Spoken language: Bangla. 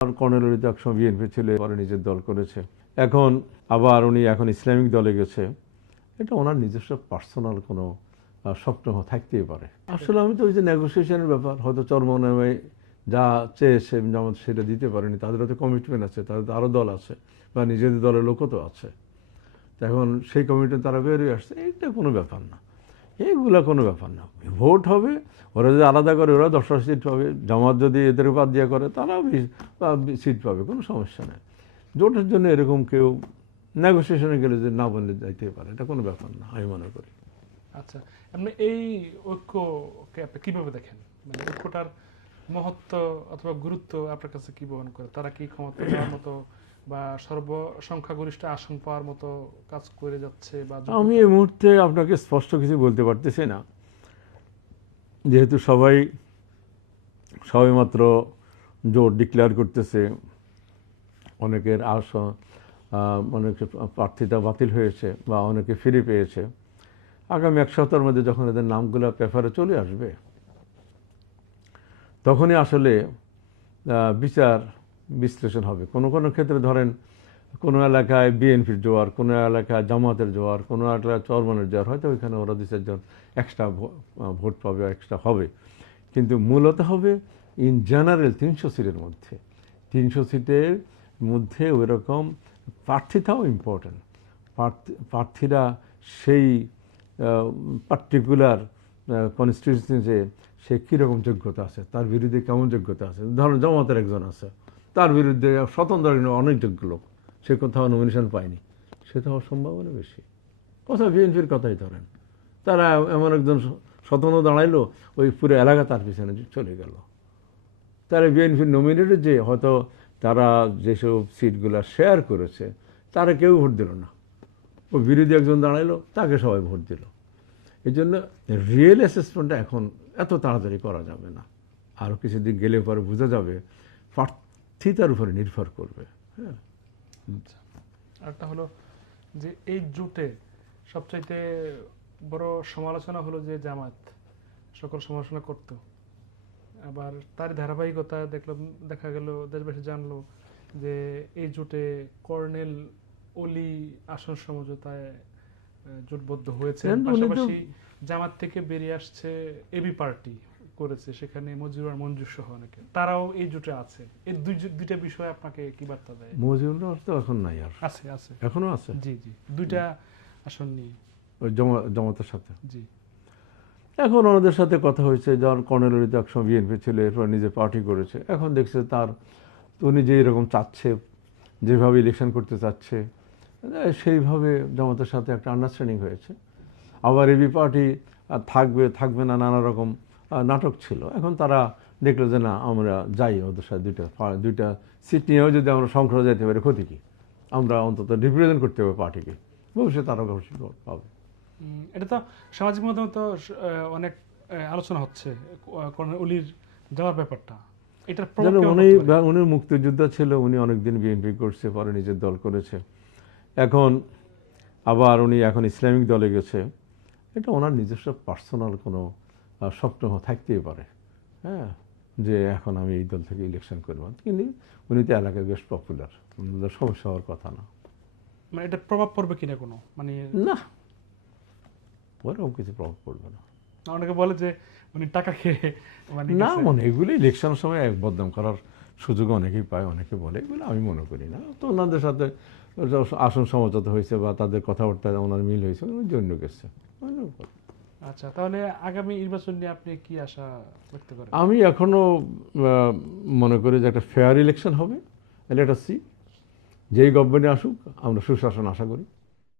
কর্নেল অলি তো একসময় বিএনপি ছিল, পরে নিজের দল করেছে, এখন আবার উনি এখন ইসলামিক দলে গেছে। এটা ওনার নিজস্ব পার্সোনাল কোনো স্বপ্ন থাকতেই পারে। আসলে আমি তো ওই যে নেগোসিয়েশনের ব্যাপার, হয়তো চরমনায় যা চেয়েছে যেমন সেটা দিতে পারেনি, তাদেরও তো কমিটমেন্ট আছে, তাদের তো আরও দল আছে বা নিজেদের দলের লোকও তো আছে। এখন সেই কমিটমেন্ট তারা বেরিয়ে আসছে, এটা কোনো ব্যাপার না, এইগুলা কোনো ব্যাপার না। ভোট হবে, ওরা যদি আলাদা করে ওরা 10টা সিট পাবে, জামাত যদি এদের বাদ দিয়ে করে তারাও সিট পাবে, কোনো সমস্যা নেই। জোটের জন্য এরকম কেউ নেগোসিয়েশনে গেলে যে না বললে যাইতে পারে, এটা কোনো ব্যাপার না আমি মনে করি। আচ্ছা, আপনি এই ঐক্যকে আপনি কিভাবে দেখেন? মানে ঐক্যটার মহত্ব অথবা গুরুত্ব আপনার কাছে কি বহন করে? তারা কি ক্ষমতা পাওয়ার মতো বা সর্বসংখ্যাগরিষ্ঠ আসন পাওয়ার মতো কাজ করে যাচ্ছে? বা আমি এই মুহূর্তে আপনাকে স্পষ্ট কিছু বলতে পারতেছি না, যেহেতু সবাই মাত্র জোট ডিক্লেয়ার করতেছে, অনেকের অনেকের প্রার্থিতা বাতিল হয়েছে বা অনেকে ফিরে পেয়েছে। আগামী এক সপ্তাহের মধ্যে যখন এদের নামগুলো পেপারে চলে আসবে, তখনই আসলে বিচার বিশ্লেষণ হবে। কোনো কোনো ক্ষেত্রে ধরেন কোনো এলাকায় বিএনপির জোয়ার, কোনো এলাকায় জামাতের জোয়ার, কোনো এলাকায় চরমনের জোয়ার, হয়তো ওইখানে ওরা 2-4 জন এক্সট্রা ভোট পাবে, এক্সট্রা হবে। কিন্তু মূলত হবে ইন জেনারেল 300 সিটের মধ্যে, 300 সিটের মধ্যে ওই রকম প্রার্থিতাও ইম্পর্টেন্ট। প্রার্থীরা সেই পার্টিকুলার কনস্টিটিউয়েন্সিতে সে কীরকম যোগ্যতা আছে, তার বিরুদ্ধে কেমন যোগ্যতা আছে। ধরুন জামাতের একজন আছে, তার বিরুদ্ধে স্বতন্ত্র অনেক যোগ্য লোক, সে কোথাও নমিনেশন পায়নি, সেটা হওয়ার সম্ভাবনা বেশি। কথা বিএনপির কথাই ধরেন, তারা এমন একজন স্বতন্ত্র দাঁড়াইলো, ওই পুরো এলাকা তার পিছনে চলে গেল। তারা বিএনপির নমিনেটেড যে হয়তো তারা যেসব সিটগুলো শেয়ার করেছে তারা কেউ ভোট দিল না, ও বিরোধী একজন দাঁড়াইলো, তাকে সবাই ভোট দিল। এই জন্য রিয়েল অ্যাসেসমেন্টটা এখন এত তাড়াতাড়ি করা যাবে না, আরও কিছুদিন গেলে পরে বোঝা যাবে, প্রার্থিতার উপরে নির্ভর করবে। হ্যাঁ, আরেকটা হলো যে এই জোটে সবচাইতে বড় সমালোচনা হলো যে জামাত সকল সমালোচনা করত, আবার তার ধারাবাহিকতা দেখা গেল দেশবাসী জানলো যে এই জোটে কর্নেল অলি আসন সমঝোতায় জোটবদ্ধ হয়েছে। পাশাপাশি জামাত থেকে বেরিয়ে আসছে এবি পার্টি করেছে, সেখানে মজিবুর মঞ্জুর সহ অনেকে, তারাও এই জোটে আছে। এই দুইটা বিষয় আপনাকে কি বার্তা দেয়? মজিবুর তো এখন নাই, আর আছে আছে এখনো আছে। জি জি, দুইটা আসন নিয়ে ওই জামাতের সাথে জি। এখন ওনাদের সাথে কথা হয়েছে, যখন কর্নেল অলি তো একসময় বিএনপি ছিল, এরপর নিজে পার্টি করেছে, এখন দেখছে তার উনি যে এরকম চাচ্ছে, যেভাবে ইলেকশন করতে চাচ্ছে, সেইভাবে জামাতের সাথে একটা আন্ডারস্ট্যান্ডিং হয়েছে। আবার এবি পার্টি থাকবে থাকবে না, নানা রকম নাটক ছিল। এখন তারা দেখলো যে না, আমরা যাই ওদের সাথে, দুইটা সিট নিয়েও যদি আমরা সংসদে যেতে পারি, ক্ষতি কি, আমরা অন্তত রিপ্রেজেন্ট করতে হবে পার্টিকে, ভবিষ্যতে আরও ঘোষিত হবে। এটা তো সামাজিক মাধ্যমে তো অনেক আলোচনা হচ্ছে কর্নেল অলির যাওয়ার ব্যাপারটা। এটার উনি মুক্তিযোদ্ধা ছিল, উনি অনেকদিন বিএনপি করছে, পরে নিজের দল করেছে, এখন আবার উনি এখন ইসলামিক দলে গেছে। এটা ওনার নিজস্ব পার্সোনাল কোনো স্বপ্ন থাকতেই পারে, হ্যাঁ, যে এখন আমি এই দল থেকে ইলেকশন করবো। কিন্তু উনি তো এলাকায় বেশ পপুলার, সমস্যা হওয়ার কথা না। মানে এটা প্রভাব পড়বে কিনা কোনো, মানে না, ওরকম কিছু প্রভাব পড়বে না। অনেকে বলে যে উনি টাকা খেয়ে না, মনে এগুলো ইলেকশনের সময় বদনাম করার সুযোগ অনেকেই পায়, অনেকে বলে, এগুলো আমি মনে করি না। তো ওনাদের সাথে আসন সমঝোতা হয়েছে বা তাদের কথাবার্তা ওনার মিল হয়েছে, ওনার জন্য গেছে। আচ্ছা, তাহলে আগামী নির্বাচন নিয়ে আপনি কি আশা ব্যক্ত করেন? আমি এখনো মনে করি যে একটা ফেয়ার ইলেকশন হবে। লেট আস সি, যেই গভর্নমেন্টে আসুক আমরা সুশাসন আশা করি।